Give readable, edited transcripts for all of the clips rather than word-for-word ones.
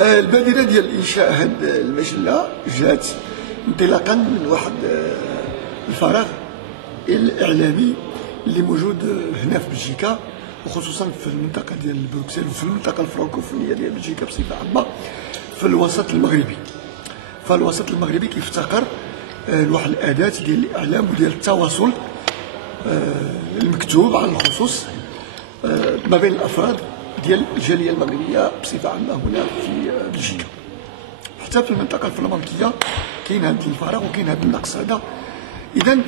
البادرة ديال إنشاء هذه المجلة جات انطلاقا من واحد الفراغ الإعلامي اللي موجود هنا في بلجيكا، وخصوصا في المنطقة ديال بروكسل وفي المنطقة الفرنكوفونية ديال بلجيكا بصفة عامة في الوسط المغربي. فالوسط المغربي كيفتقر لواحد الأداة ديال الإعلام وديال التواصل المكتوب على الخصوص ما بين الأفراد ديال الجاليه المغربيه بصفه عامه هنا في بلجيكا. حتى في المنطقه الفلامنكيه كاين هذا الفراغ وكاين هذا النقص هذا. اذا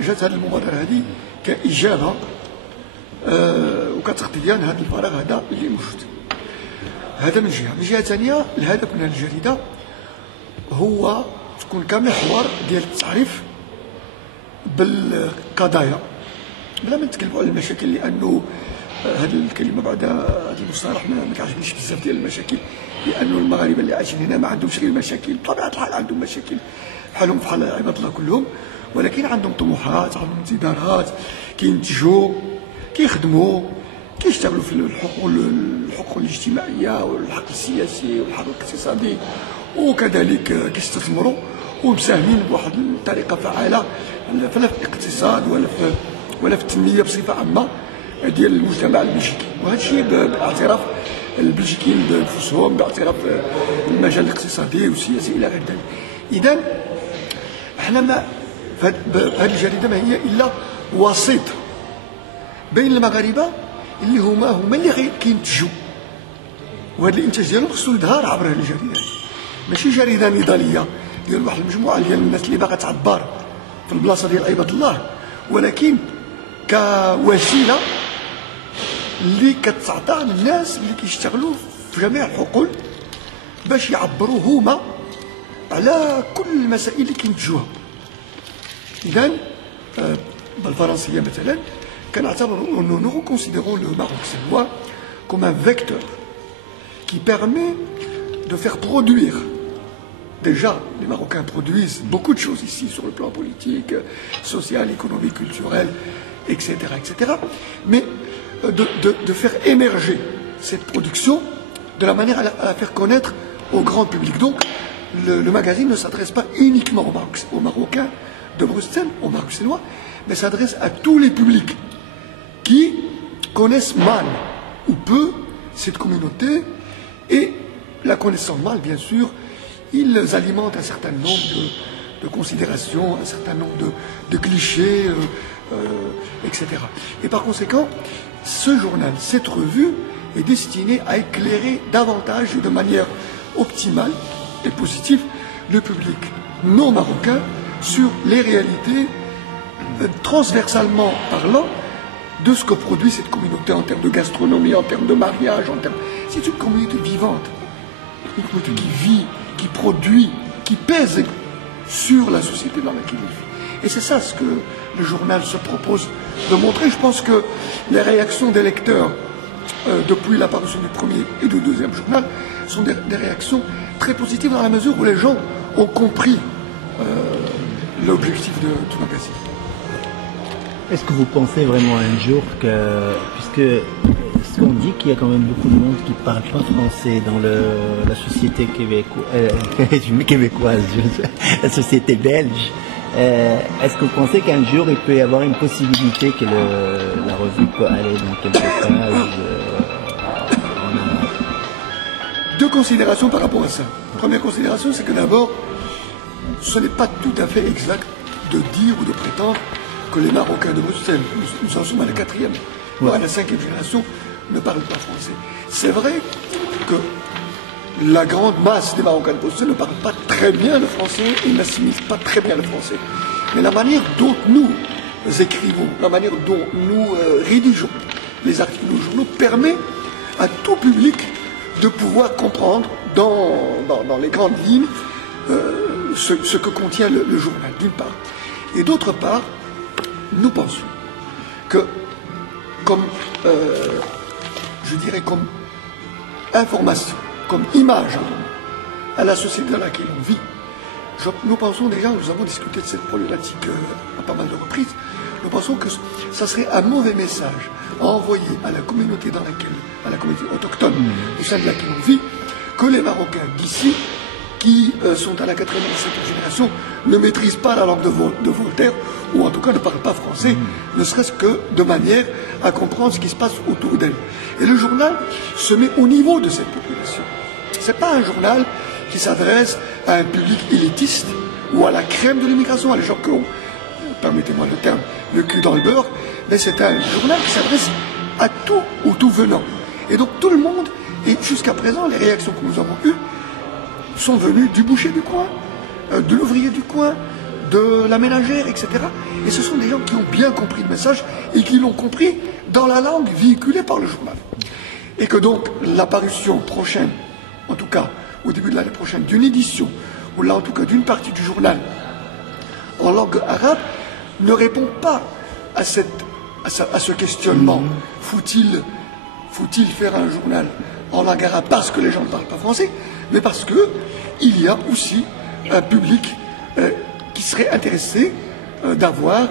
جات هذه المبادره هذه كاجابه وكتغطيه هذا الفراغ هذا اللي موجود. هذا من جهه. من جهه ثانيه الهدف من هذه الجريده هو تكون كمحور ديال التعريف بالقضايا بلا ما نتكلموا على المشاكل، لانه هذه الكلمه بعد هذا المصطلح ما كيعجبنيش بزاف ديال المشاكل، لانه المغاربه اللي عايشين هنا ما عندهمش غير مشاكل، بطبيعه الحال عندهم مشاكل بحالهم بحال عباد الله كلهم، ولكن عندهم طموحات، عندهم انتظارات، كينتجوا، كيخدموا، كيشتغلوا في الحقوق الاجتماعيه والحق السياسي والحق الاقتصادي، وكذلك كيستثمروا ومساهمين بواحد الطريقه فعاله فلا في الاقتصاد ولا في التنميه بصفه عامه ديال المجتمع البلجيكي. وهذا الشيء باعتراف البلجيكيين بانفسهم، باعتراف المجال الاقتصادي والسياسي الى غير ذلك. اذا احنا هذه الجريده ما هي الا وسيط بين المغاربه اللي هما اللي كينتجوا، وهذا الانتاج ديالهم خصو يظهر عبر هذه الجريده. ماشي جريده نضاليه ديال واحد المجموعه ديال الناس اللي باغا تعبر في البلاصه ديال عباد الله، ولكن كوسيله اللي كتعطى للناس اللي كيشتغلوا في جميع الحقول باش يعبروا هما على كل المسائل اللي كينتجوها. اذا بالفرنسيه مثلا كنعتبروا انه nous considérons le Maroc chinois comme un vecteur qui permet de faire produire. Déjà, les Marocains produisent beaucoup de choses ici sur le plan politique, social, économique, culturel, etc., etc. Mais de faire émerger cette production de la manière à la faire connaître au grand public. Donc, le magazine ne s'adresse pas uniquement aux Marocains de Bruxelles, aux Marocains, mais s'adresse à tous les publics qui connaissent mal ou peu cette communauté, et la connaissant mal, bien sûr, ils alimentent un certain nombre de considérations, un certain nombre de clichés, etc. Et par conséquent, ce journal, cette revue, est destiné à éclairer davantage et de manière optimale et positive le public non marocain sur les réalités transversalement parlant de ce que produit cette communauté en termes de gastronomie, en termes de mariage, en termes... C'est une communauté vivante, une communauté qui vit, qui produit, qui pèse sur la société dans laquelle il vit. Et c'est ça ce que le journal se propose de montrer. Je pense que les réactions des lecteurs depuis l'apparition du premier et du deuxième journal sont des réactions très positives dans la mesure où les gens ont compris l'objectif du magazine. Est-ce que vous pensez vraiment un jour que, puisque ce qu'on dit qu'il y a quand même beaucoup de monde qui ne parle pas français dans la société québécoise, la société belge, est-ce que vous pensez qu'un jour il peut y avoir une possibilité que la revue peut aller dans quelques pages Deux considérations par rapport à ça. Première considération, c'est que d'abord, ce n'est pas tout à fait exact de dire ou de prétendre que les Marocains de Bruxelles, nous en sommes à la 4e, voire à la 5e génération, ne parlent pas français. C'est vrai que la grande masse des Marocains de Bruxelles ne parlent pas très bien le français et n'assimilent pas très bien le français. Mais la manière dont nous écrivons, la manière dont nous rédigeons les articles de nos journaux permet à tout public de pouvoir comprendre dans les grandes lignes ce que contient le journal, d'une part. Et d'autre part, nous pensons que comme, je dirais, comme information, comme image à la société dans laquelle on vit. Nous pensons déjà, nous avons discuté de cette problématique à pas mal de reprises, nous pensons que ça serait un mauvais message à envoyer à la communauté dans laquelle, à la communauté autochtone au sein de laquelle on vit, que les Marocains d'ici, qui sont à la 4e et 7e génération, ne maîtrisent pas la langue de Voltaire, ou en tout cas ne parlent pas français, ne serait-ce que de manière à comprendre ce qui se passe autour d'elle. Et le journal se met au niveau de cette population. Ce n'est pas un journal qui s'adresse à un public élitiste ou à la crème de l'immigration, à les gens qui ont, permettez-moi le terme, le cul dans le beurre, mais c'est un journal qui s'adresse à tout ou tout venant. Et donc tout le monde, et jusqu'à présent, les réactions que nous avons eues sont venues du boucher du coin, de l'ouvrier du coin, de la ménagère, etc. Et ce sont des gens qui ont bien compris le message et qui l'ont compris dans la langue véhiculée par le journal. Et que donc l'apparition prochaine, en tout cas au début de l'année prochaine, d'une édition, ou là en tout cas d'une partie du journal en langue arabe, ne répond pas à ce questionnement. Faut-il faire un journal en langue arabe parce que les gens ne parlent pas français, mais parce qu'il y a aussi un public qui serait intéressé d'avoir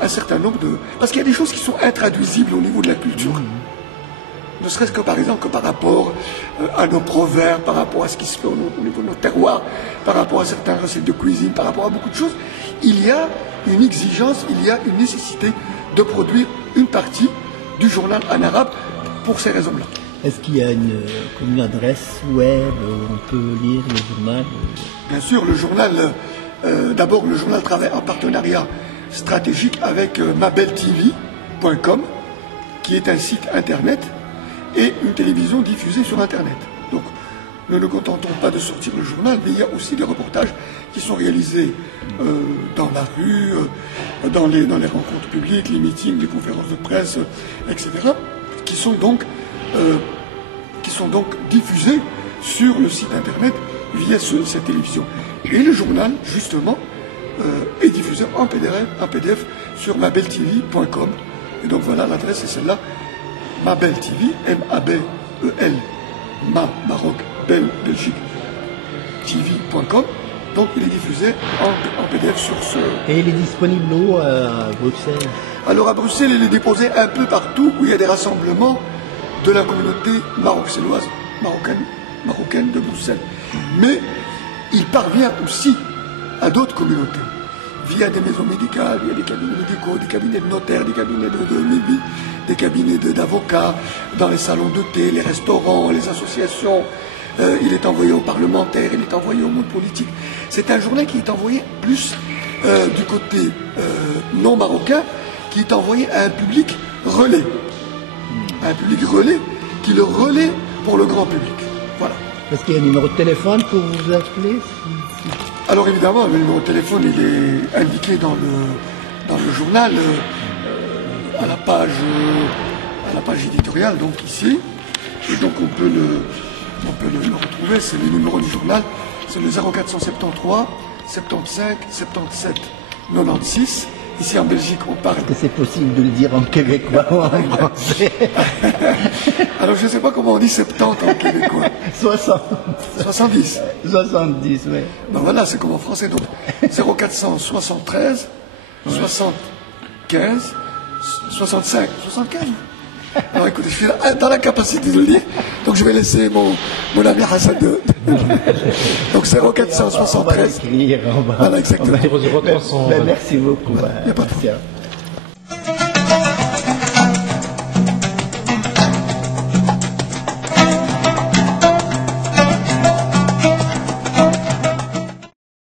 un certain nombre de... Parce qu'il y a des choses qui sont intraduisibles au niveau de la culture. Ne serait-ce que par exemple que par rapport à nos proverbes, par rapport à ce qui se fait au niveau de nos terroirs, par rapport à certaines recettes de cuisine, par rapport à beaucoup de choses, il y a une exigence, il y a une nécessité de produire une partie du journal en arabe pour ces raisons-là. Est-ce qu'il y a une adresse web où on peut lire le journal? Bien sûr, le journal, d'abord le journal travaille en partenariat stratégique avec mabeltv.com, qui est un site internet et une télévision diffusée sur internet. Donc nous ne nous contentons pas de sortir le journal, mais il y a aussi des reportages qui sont réalisés dans la rue, dans les rencontres publiques, les meetings, les conférences de presse, etc., qui sont donc diffusés sur le site internet via cette télévision. Et le journal, justement, est diffusé en PDF sur mabeltv.com. Et donc voilà, l'adresse est celle-là, mabeltv, M-A-B-E-L, Maroc, Bel, Belgique, TV.com. Donc il est diffusé en PDF sur ce... Et il est disponible où à Bruxelles? Alors à Bruxelles, il est déposé un peu partout où il y a des rassemblements de la communauté maroxelloise, marocaine de Bruxelles. Mais il parvient aussi à d'autres communautés, via des maisons médicales, via des cabinets médicaux, des cabinets de notaires, des cabinets des cabinets d'avocats, dans les salons de thé, les restaurants, les associations. Il est envoyé aux parlementaires, il est envoyé au monde politique. C'est un journal qui est envoyé plus du côté non marocain, qui est envoyé à un public relais. Un public relais qui le relaie pour le grand public. Voilà. Est-ce qu'il y a un numéro de téléphone pour vous appeler? Alors évidemment, le numéro de téléphone il est indiqué dans le journal, à la page éditoriale, donc ici. Et donc on peut le retrouver, c'est le numéro du journal, c'est le 0473 75 77 96. Ici en Belgique, on parle... Est-ce que c'est possible de le dire en québécois ou en français? Alors je ne sais pas comment on dit 70 en québécois. 60. 70. 70, oui. Ben voilà, c'est comme en français. Donc 0473 75 65 75. Alors écoutez, je suis dans la capacité de le dire, donc je vais laisser mon ami Hassan de... Donc 0473. On va l'écrire, Voilà, exactement. merci beaucoup. Il n'y a pas de problème.